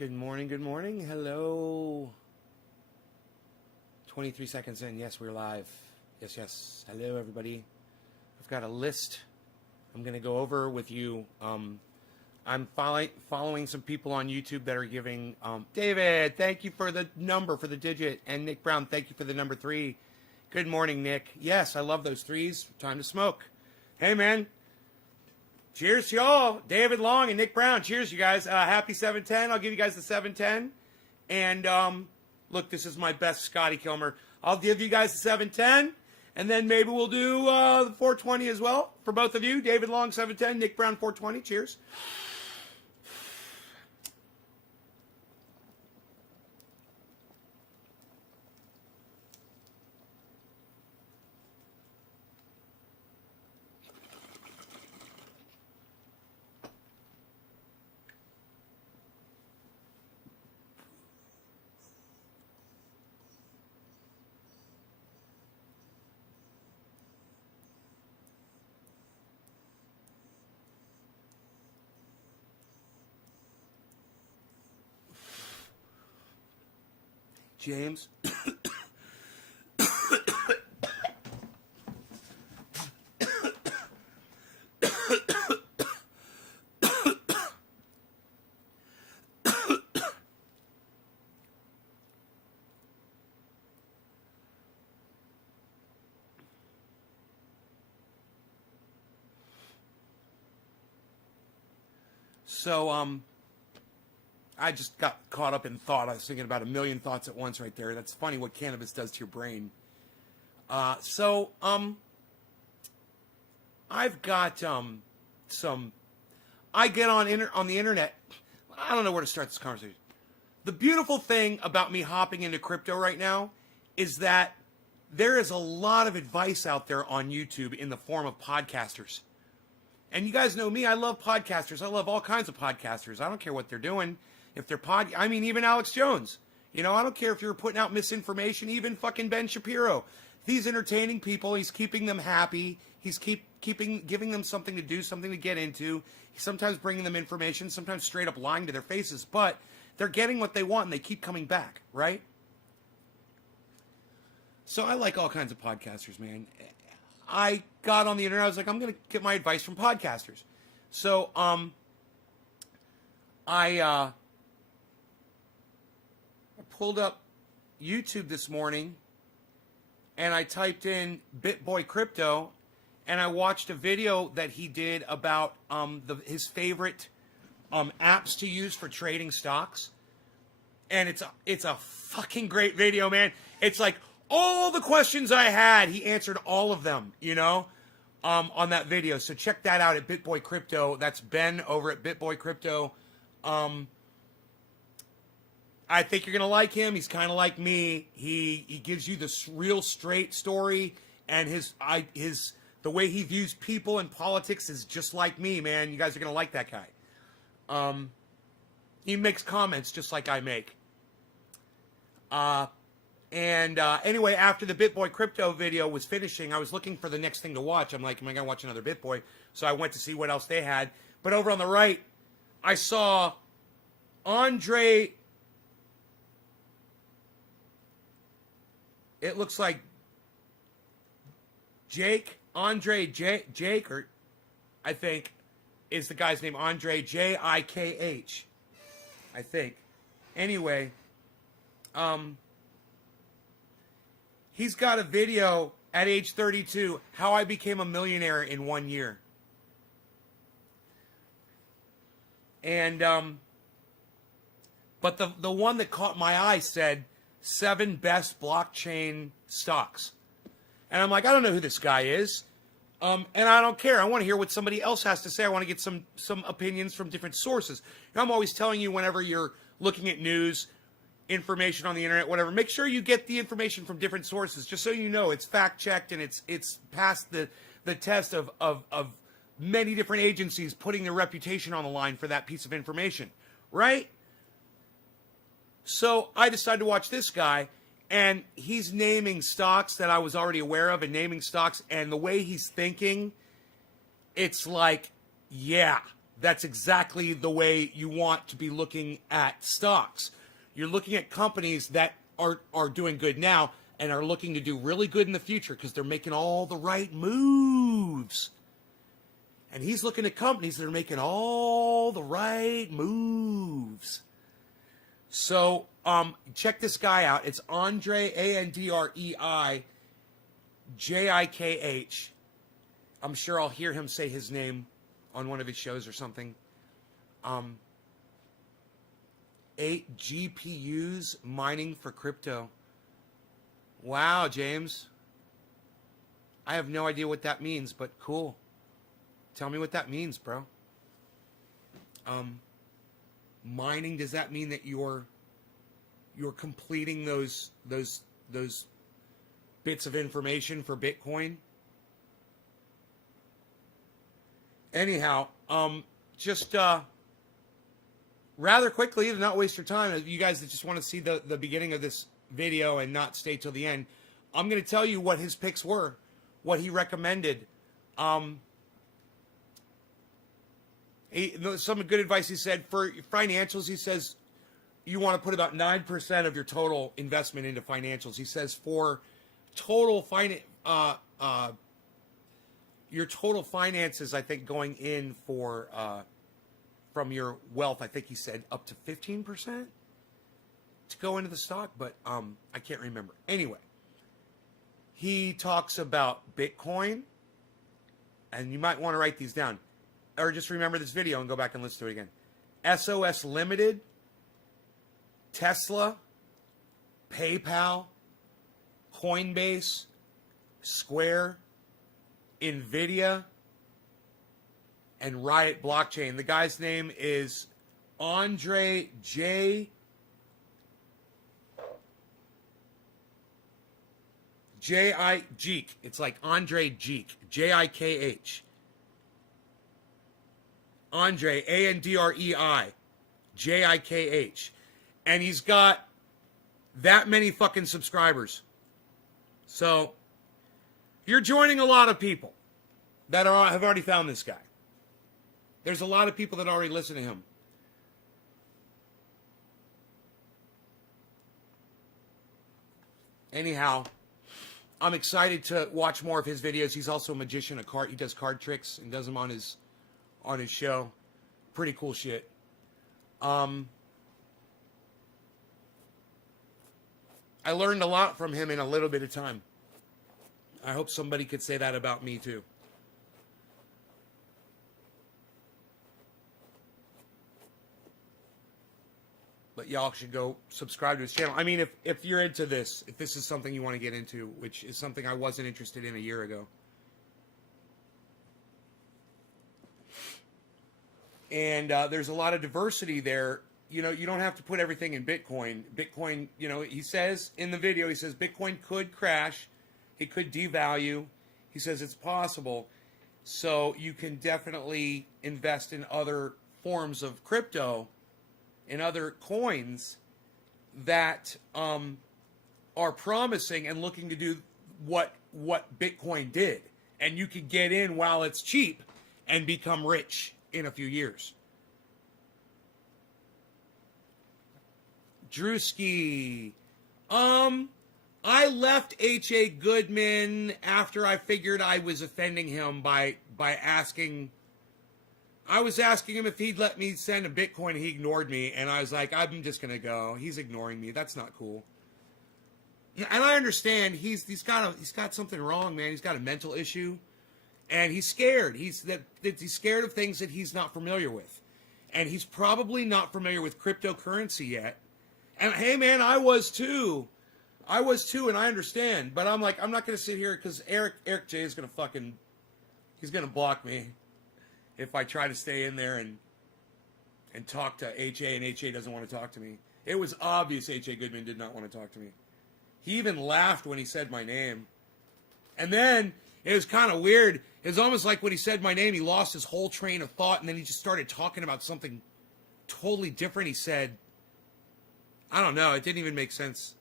Good morning, good morning. Hello. 23 seconds in. Yes, we're live. Yes, yes. Hello, everybody. I've got a list I'm going to go over with you. I'm following some people on YouTube that are giving... David, thank you for the number, for the digit. And Nick Brown, thank you for the number 3. Good morning, Nick. Yes, I love those 3s. Time to smoke. Hey, man. Cheers to y'all. David Long and Nick Brown. Cheers, you guys. Happy 710. I'll give you guys the 710. And look, this is my best Scotty Kilmer. I'll give you guys the 710. And then maybe we'll do the 420 as well for both of you. David Long, 710. Nick Brown, 420. Cheers. James. So, I just got caught up in thought. I was thinking about a million thoughts at once right there. That's funny what cannabis does to your brain. I've got some... I get on the internet. I don't know where to start this conversation. The beautiful thing about me hopping into crypto right now is that there is a lot of advice out there on YouTube in the form of podcasters. And you guys know me, I love podcasters. I love all kinds of podcasters. I don't care what they're doing. If they're even Alex Jones. You know, I don't care if you're putting out misinformation, even fucking Ben Shapiro. He's entertaining people. He's keeping them happy. He's giving them something to do, something to get into. He's sometimes bringing them information, sometimes straight up lying to their faces. But they're getting what they want and they keep coming back, right? So I like all kinds of podcasters, man. I got on the internet. I was like, I'm going to get my advice from podcasters. So, I pulled up YouTube this morning and I typed in BitBoy Crypto and I watched a video that he did about his favorite apps to use for trading stocks. And it's a fucking great video, man. It's like all the questions I had, he answered all of them, you know, on that video. So check that out at BitBoy Crypto. That's Ben over at BitBoy Crypto. I think you're going to like him. He's kind of like me. He gives you this real straight story, and the way he views people and politics is just like me, man. You guys are going to like that guy. He makes comments just like I make. Anyway, after the BitBoy Crypto video was finishing, I was looking for the next thing to watch. I'm like, am I going to watch another BitBoy? So I went to see what else they had. But over on the right, I saw Andrei. It looks like Andrei Jake, or I think is the guy's name, Andrei, Jikh, I think. Anyway, he's got a video at age 32, how I became a millionaire in 1 year. And, but the one that caught my eye said, 7 best blockchain stocks. And I'm like, I don't know who this guy is. And I don't care. I want to hear what somebody else has to say. I want to get some opinions from different sources. And I'm always telling you, whenever you're looking at news, information on the internet, whatever, make sure you get the information from different sources, just so you know it's fact-checked and it's passed the test of many different agencies putting their reputation on the line for that piece of information, right? So I decided to watch this guy, and he's naming stocks that I was already aware of and naming stocks, and the way he's thinking, it's like, yeah, that's exactly the way you want to be looking at stocks. You're looking at companies that are doing good now and are looking to do really good in the future because they're making all the right moves. And he's looking at companies that are making all the right moves. So check this guy out. It's Andrei, Andrei Jikh. I'm sure I'll hear him say his name on one of his shows or something. 8 GPUs mining for crypto. Wow, James. I have no idea what that means, but cool. Tell me what that means, bro. Mining, does that mean that you're completing those bits of information for Bitcoin? Anyhow, just rather quickly, to not waste your time, you guys that just want to see the beginning of this video and not stay till the end, I'm going to tell you what his picks were, what he recommended. Some good advice he said for financials. He says you want to put about 9% of your total investment into financials. He says for total your total finances, I think going in for from your wealth, I think he said up to 15% to go into the stock, but I can't remember. Anyway, he talks about Bitcoin, and you might want to write these down, or just remember this video and go back and listen to it again. SOS Limited, Tesla, PayPal, Coinbase, Square, NVIDIA, and Riot Blockchain. The guy's name is Andrei Jikh. It's like Andrei Jikh. Jikh. Andrei, Andrei Jikh. And he's got that many fucking subscribers. So you're joining a lot of people that have already found this guy. There's a lot of people that already listen to him. Anyhow, I'm excited to watch more of his videos. He's also a magician, he does card tricks and does them on his show. Pretty cool shit. I learned a lot from him in a little bit of time. I hope somebody could say that about me too. But y'all should go subscribe to his channel. I mean, if you're into this, if this is something you want to get into, which is something I wasn't interested in a year ago. And there's a lot of diversity there. You know, you don't have to put everything in Bitcoin. Bitcoin, you know, he says in the video, he says Bitcoin could crash. It could devalue. He says it's possible. So you can definitely invest in other forms of crypto, in other coins that are promising and looking to do what Bitcoin did. And you could get in while it's cheap and become rich in a few years. Drewski. I left H.A. Goodman after I figured I was offending him by asking. I was asking him if he'd let me send a Bitcoin, and he ignored me, and I was like, I'm just gonna go. He's ignoring me. That's not cool. And I understand he's got something wrong, man. He's got a mental issue, and he's scared. He's scared of things that he's not familiar with, and he's probably not familiar with cryptocurrency yet. And hey, man, I was too, and I understand. But I'm like, I'm not gonna sit here because Eric J is he's gonna block me if I try to stay in there and talk to H.A. and H.A. doesn't want to talk to me. It was obvious H.A. Goodman did not want to talk to me. He even laughed when he said my name. And then it was kind of weird. It was almost like when he said my name, he lost his whole train of thought, and then he just started talking about something totally different. He said, I don't know, it didn't even make sense.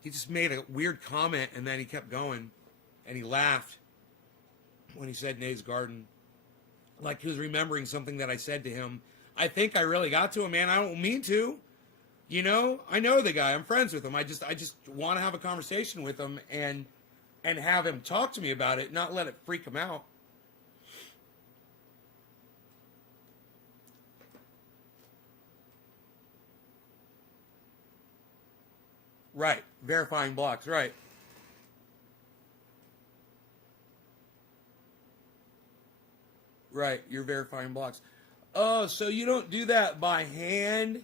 He just made a weird comment, and then he kept going, and he laughed when he said Nate's Garden. like he was remembering something that I said to him. I think I really got to him, man. I don't mean to. You know, I know the guy. I'm friends with him. I just want to have a conversation with him and have him talk to me about it, not let it freak him out. Right. Verifying blocks. Right. Right. You're verifying blocks. Oh, so you don't do that by hand?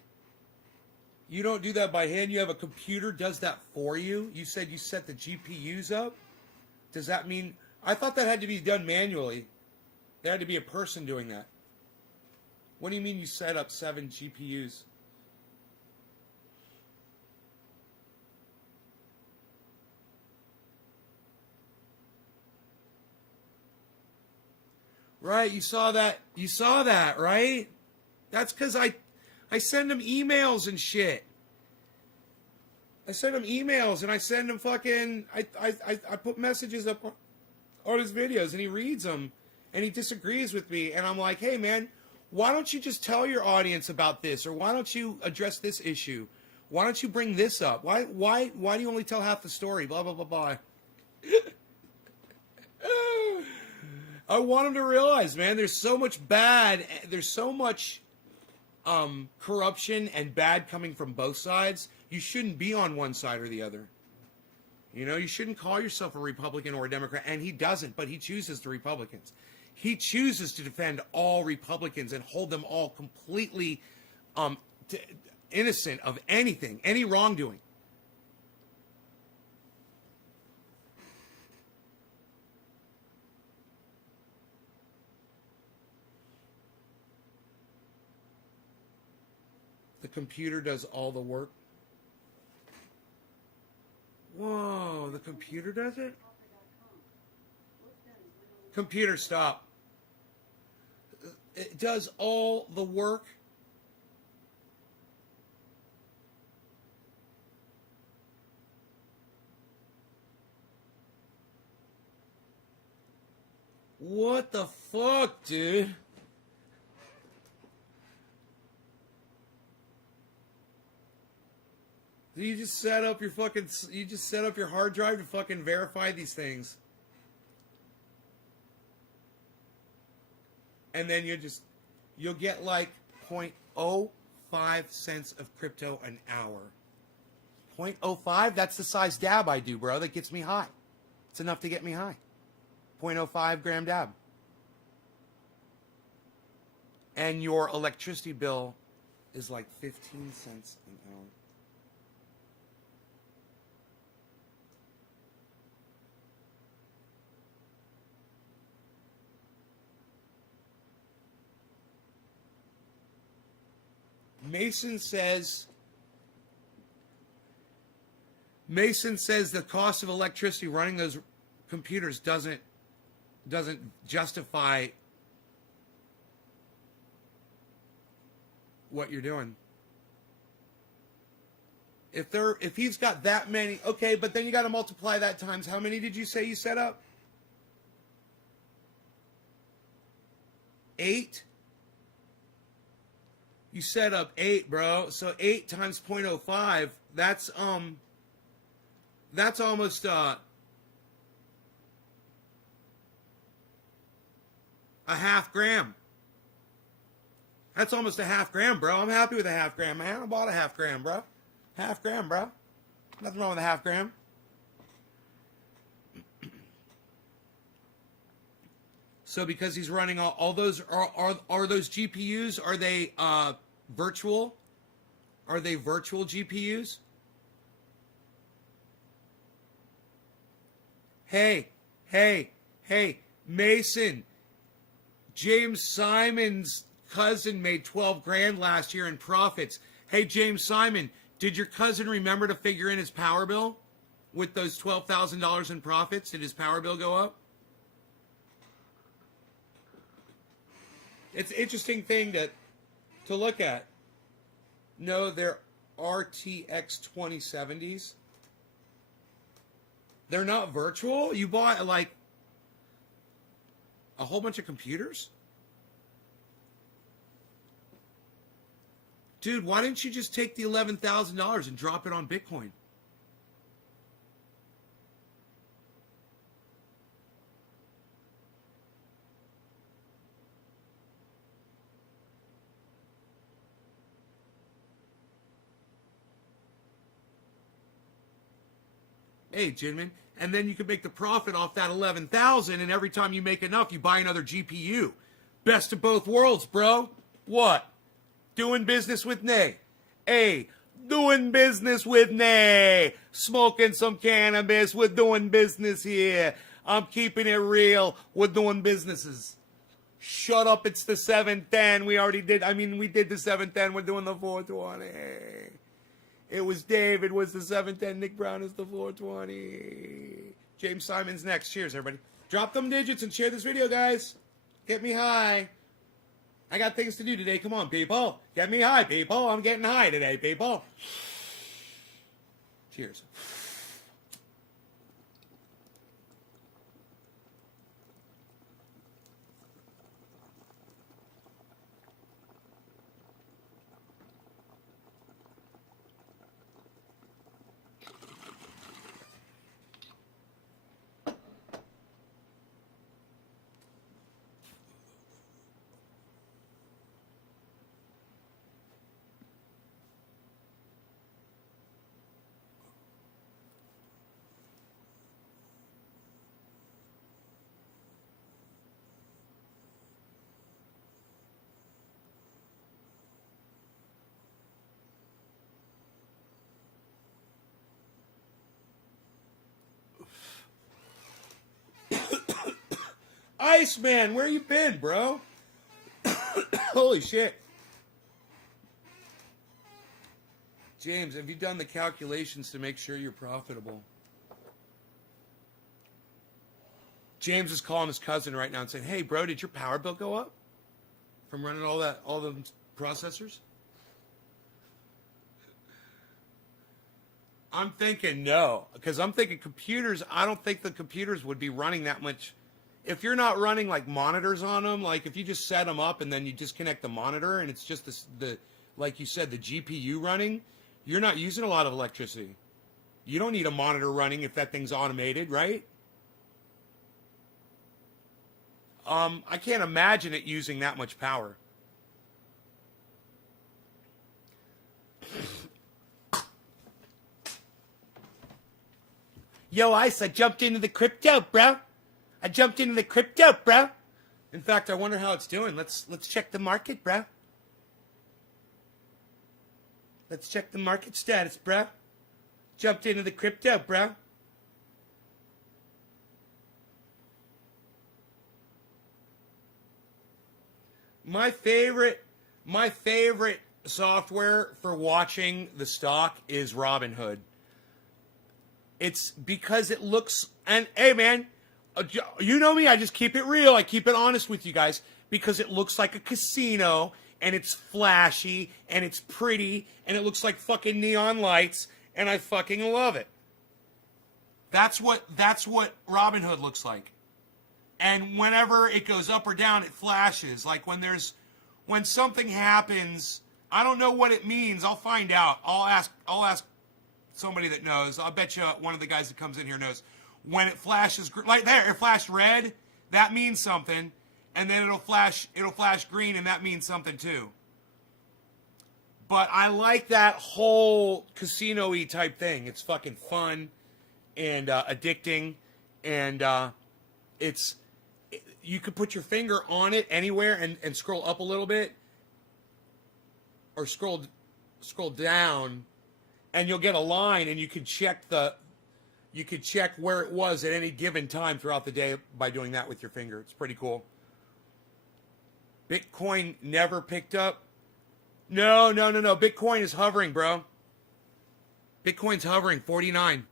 You don't do that by hand? You have a computer does that for you? You said you set the GPUs up? Does that mean... I thought that had to be done manually. There had to be a person doing that. What do you mean you set up 7 GPUs? Right, you saw that. You saw that, right? That's because I send him emails and shit. I send him emails and I send him fucking... I put messages up on his videos and he reads them and he disagrees with me. And I'm like, hey, man, why don't you just tell your audience about this? Or why don't you address this issue? Why don't you bring this up? Why do you only tell half the story? Blah, blah, blah, blah. I want him to realize, man, there's so much corruption and bad coming from both sides. You shouldn't be on one side or the other. You know, you shouldn't call yourself a Republican or a Democrat, and he doesn't, but he chooses the Republicans. He chooses to defend all Republicans and hold them all completely innocent of anything, any wrongdoing. The computer does all the work. Whoa, the computer does it? Computer, stop. It does all the work. What the fuck, dude? You just set up your hard drive to fucking verify these things. And then you'll get like 0.05 cents of crypto an hour. 0.05? That's the size dab I do, bro. That gets me high. It's enough to get me high. 0.05 gram dab. And your electricity bill is like 15 cents an hour. Mason says the cost of electricity running those computers doesn't justify what you're doing. If he's got that many, okay, but then you got to multiply that times how many did you say you set up? 8? You set up 8, bro. So 8 times 0.05, that's almost a half gram. That's almost a half gram, bro. I'm happy with a half gram, man. I bought a half gram, bro. Half gram, bro. Nothing wrong with a half gram. So because he's running all those, are those GPUs, are they virtual? Are they virtual GPUs? Hey, Mason. James Simon's cousin made 12 grand last year in profits. Hey, James Simon, did your cousin remember to figure in his power bill with those $12,000 in profits? Did his power bill go up? It's an interesting thing to look at. No, they're RTX 2070s. They're not virtual. You bought like a whole bunch of computers? Dude, why didn't you just take the $11,000 and drop it on Bitcoin? Hey, Jinmin, and then you could make the profit off that 11,000, and every time you make enough, you buy another GPU. Best of both worlds, bro. What? Doing business with Nay. Hey, doing business with Nay. Smoking some cannabis. We're doing business here. I'm keeping it real. We're doing businesses. Shut up, it's the 710. We already did. We did the 710. We're doing the 420. It was Dave. It was the 710. Nick Brown is the 420. James Simon's next. Cheers, everybody. Drop them digits and share this video, guys. Get me high. I got things to do today. Come on, people. Get me high, people. I'm getting high today, people. Cheers. Iceman, where you been, bro? Holy shit. James, have you done the calculations to make sure you're profitable? James is calling his cousin right now and saying, hey, bro, did your power bill go up from running all the processors? I'm thinking no, because I'm thinking computers, I don't think the computers would be running that much. If you're not running like monitors on them, like if you just set them up and then you disconnect the monitor and it's just the like you said, the GPU running, you're not using a lot of electricity. You don't need a monitor running if that thing's automated, right? I can't imagine it using that much power. Yo, Ice, I jumped into the crypto, bro. In fact, I wonder how it's doing. Let's check the market, bro. Let's check the market status, bro. Jumped into the crypto, bro. My favorite software for watching the stock is Robinhood. It's because it looks, and hey man, you know me, I just keep it real. I keep it honest with you guys because it looks like a casino and it's flashy and it's pretty and it looks like fucking neon lights and I fucking love it. That's what Robinhood looks like. And whenever it goes up or down, it flashes. Like when something happens, I don't know what it means. I'll find out. I'll ask somebody that knows. I'll bet you one of the guys that comes in here knows. When it flashes, like there, it flashed red, that means something. And then it'll flash green, and that means something too. But I like that whole casino-y type thing. It's fucking fun and addicting, and you could put your finger on it anywhere and scroll up a little bit, or scroll down, and you'll get a line, and you could check where it was at any given time throughout the day by doing that with your finger. It's pretty cool. Bitcoin never picked up. No. Bitcoin is hovering, bro. Bitcoin's hovering, 49.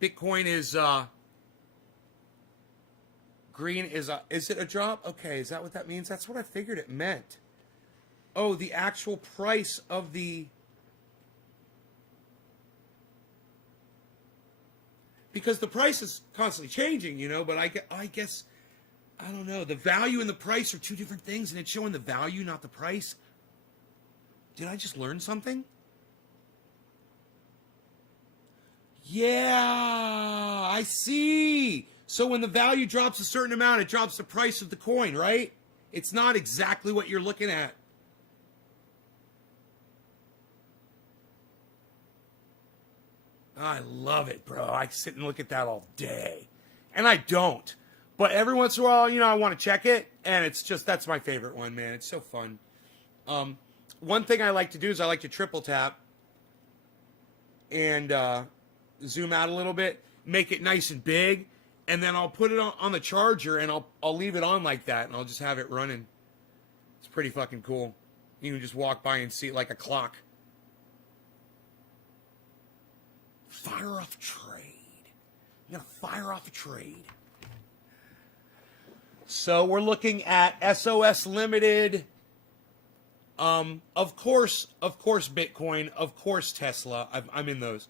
Bitcoin is green is it a drop? Okay, is that what that means? That's what I figured it meant. Oh, the actual price of the, because the price is constantly changing, but I guess I don't know. The value and the price are two different things, and it's showing the value, not the price. Did I just learn something? Yeah, I see. So when the value drops a certain amount, it drops the price of the coin, right? It's not exactly what you're looking at. I love it, bro. I sit and look at that all day. And I don't. But every once in a while, I want to check it. And it's just, that's my favorite one, man. It's so fun. One thing I like to do is I like to triple tap and zoom out a little bit, make it nice and big, and then I'll put it on the charger and I'll leave it on like that and I'll just have it running. It's pretty fucking cool. You can just walk by and see it like a clock. Fire off a trade. I'm going to fire off a trade. So we're looking at SOS Limited. Of course, Bitcoin. Of course, Tesla. I'm in those.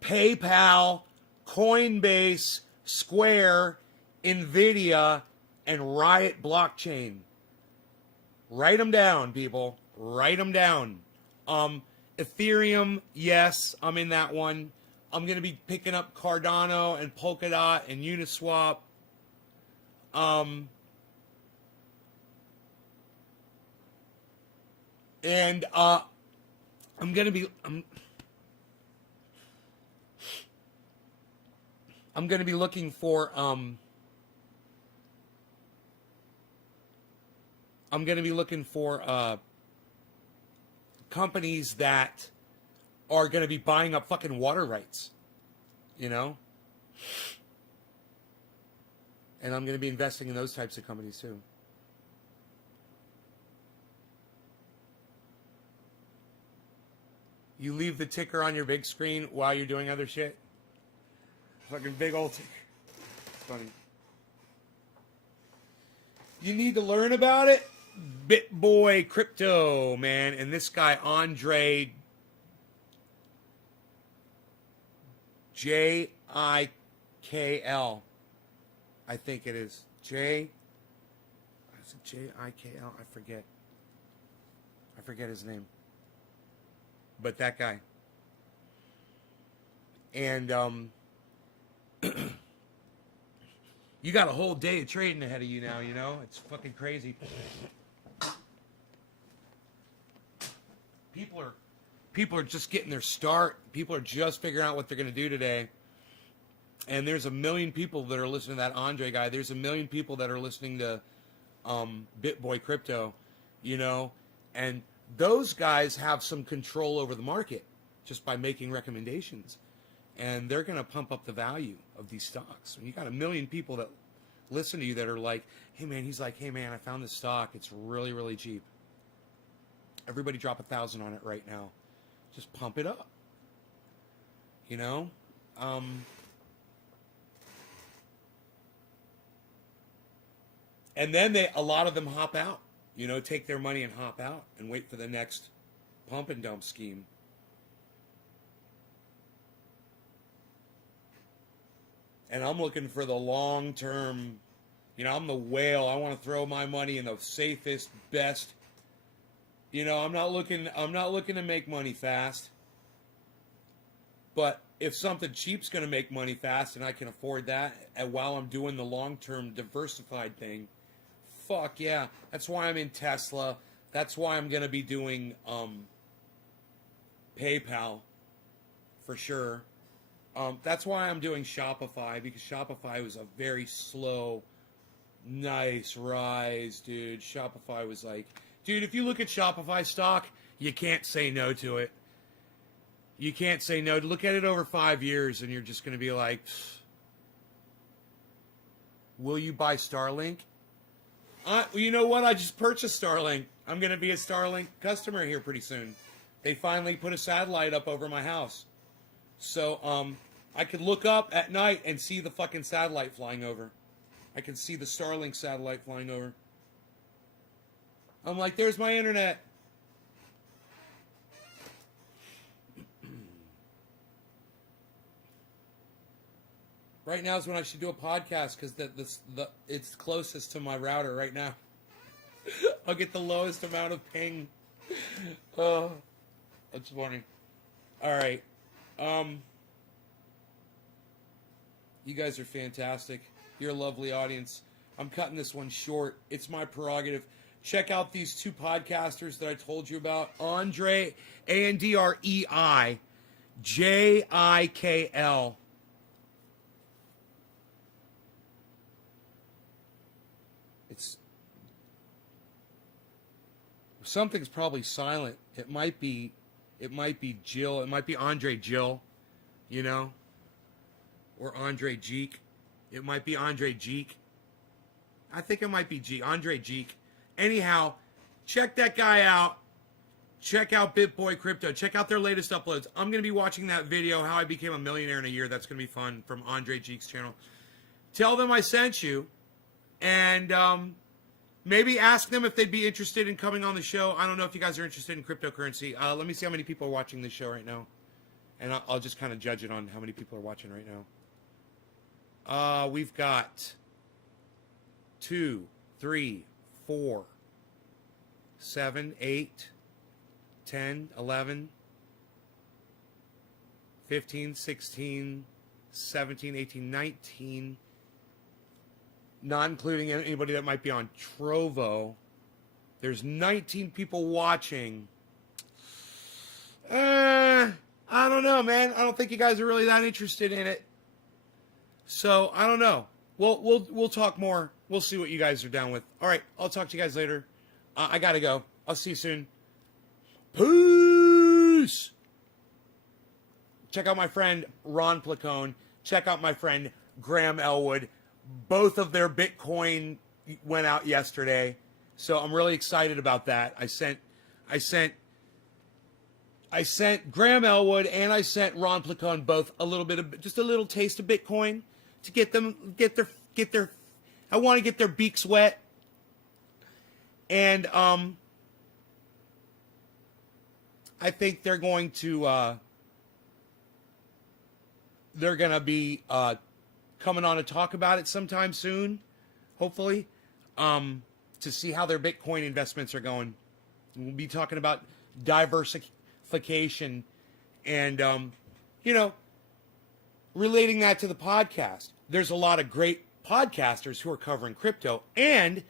PayPal, Coinbase, Square, Nvidia, and Riot Blockchain. Write them down, people. Write them down. Ethereum, yes, I'm in that one. I'm going to be picking up Cardano and Polkadot and Uniswap. And I'm going to be looking for companies that are going to be buying up fucking water rights, And I'm going to be investing in those types of companies too. You leave the ticker on your big screen while you're doing other shit. Fucking big old ticker. It's funny. You need to learn about it? BitBoy Crypto, man. And this guy, Andrei, J-I-K-L. I think it is. J-I-K-L? I forget. I forget his name. But that guy. And you got a whole day of trading ahead of you now, It's fucking crazy. People are just getting their start. People are just figuring out what they're going to do today. And there's a million people that are listening to that Andrei guy. There's a million people that are listening to BitBoy Crypto, And those guys have some control over the market just by making recommendations. And they're going to pump up the value of these stocks. And you got a million people that listen to you that are like, hey, man, he's like, hey, man, I found this stock. It's really, really cheap. Everybody drop 1,000 on it right now. Just pump it up. And then a lot of them hop out. Take their money and hop out and wait for the next pump and dump scheme. And I'm looking for the long term. I'm the whale. I want to throw my money in the safest, best. I'm not looking to make money fast. But if something cheap's going to make money fast and I can afford that, and while I'm doing the long term diversified thing, fuck yeah. That's why I'm in Tesla. That's why I'm going to be doing PayPal for sure. That's why I'm doing Shopify, because Shopify was a very slow, nice rise, dude. Shopify was like, dude, if you look at Shopify stock, you can't say no to it. You can't say no. Look at it over 5 years and you're just going to be like, will you buy Starlink? You know what? I just purchased Starlink. I'm going to be a Starlink customer here pretty soon. They finally put a satellite up over my house. So I could look up at night and see the fucking satellite flying over. I can see the Starlink satellite flying over. I'm like, there's my internet. Right now is when I should do a podcast because it's closest to my router right now. I'll get the lowest amount of ping. Oh, that's funny. All right. You guys are fantastic. You're a lovely audience. I'm cutting this one short. It's my prerogative. Check out these two podcasters that I told you about. Andrei, Andrei, Jikl. It's something's probably silent. It might be Jill. It might be Andrei Jill, you know, or Andrei Jeek. It might be Andrei Jeek. I think it might be Andrei Jeek. Anyhow, check that guy out. Check out BitBoy Crypto. Check out their latest uploads. I'm going to be watching that video, How I Became a Millionaire in a Year. That's going to be fun, from Andrei Jeek's channel. Tell them I sent you. And maybe ask them if they'd be interested in coming on the show. I don't know if you guys are interested in cryptocurrency. Let me see how many people are watching this show right now. And I'll just kind of judge it on how many people are watching right now. We've got 2, 3, 4, 7, 8, 10, 11, 15, 16, 17, 18, 19, not including anybody that might be on Trovo. There's 19 people watching. I don't know, man. I don't think you guys are really that interested in it. So, I don't know. We'll talk more. We'll see what you guys are down with. All right, I'll talk to you guys later. I gotta go. I'll see you soon. Peace! Check out my friend Ron Placone. Check out my friend Graham Elwood. Both of their Bitcoin went out yesterday, so I'm really excited about that. I sent Graham Elwood and I sent Ron Placone both a little bit of, just a little taste of Bitcoin to get their I want to get their beaks wet. And I think they're going to be coming on to talk about it sometime soon, hopefully, to see how their Bitcoin investments are going. We'll be talking about diversification and, relating that to the podcast. There's a lot of great podcasters who are covering crypto, and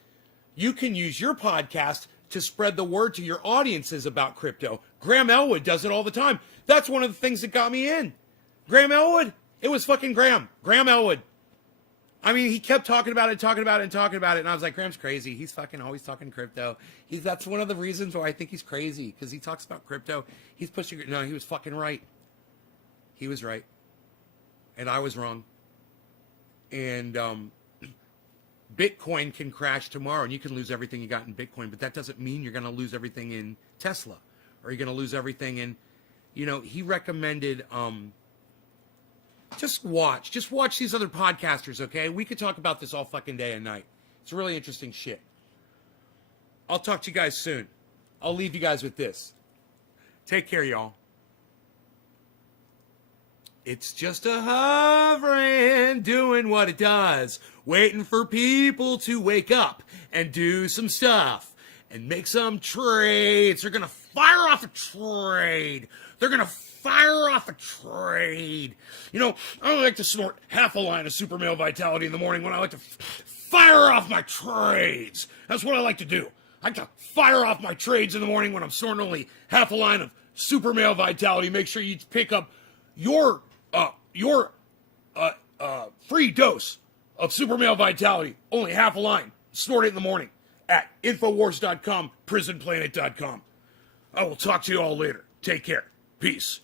you can use your podcast to spread the word to your audiences about crypto. Graham Elwood does it all the time. That's one of the things that got me in. Graham Elwood. It was fucking Graham Elwood. I mean, he kept talking about it, and I was like, Graham's crazy. He's fucking always talking crypto. That's one of the reasons why I think he's crazy, because he talks about crypto. He's pushing. No, he was fucking right. He was right, and I was wrong. And Bitcoin can crash tomorrow, and you can lose everything you got in Bitcoin, but that doesn't mean you're going to lose everything in Tesla, or you're going to lose everything in. He recommended. Just watch these other podcasters, okay? We could talk about this all fucking day and night. It's really interesting shit. I'll talk to you guys soon. I'll leave you guys with this. Take care, y'all. It's just a hovering, doing what it does, waiting for people to wake up and do some stuff and make some trades. They're going to fire off a trade. They're going to fire off a trade. I don't like to snort half a line of Super Male Vitality in the morning when I like to fire off my trades. That's what I like to do. I like to fire off my trades in the morning when I'm snorting only half a line of Super Male Vitality. Make sure you pick up your free dose of Super Male Vitality, only half a line. Snort it in the morning at Infowars.com, PrisonPlanet.com. I will talk to you all later. Take care. Peace.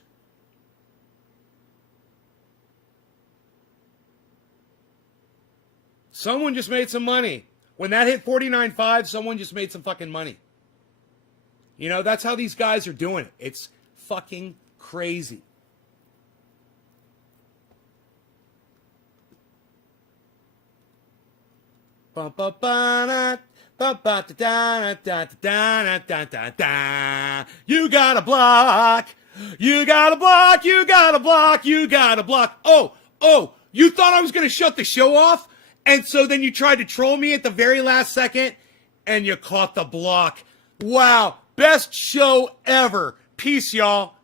Someone just made some money. When that hit 49.5, someone just made some fucking money. That's how these guys are doing it. It's fucking crazy. You gotta block. You gotta block. You gotta block. You gotta block. Oh, You thought I was going to shut the show off, and so then you tried to troll me at the very last second, and you caught the block. Wow, best show ever. Peace, y'all.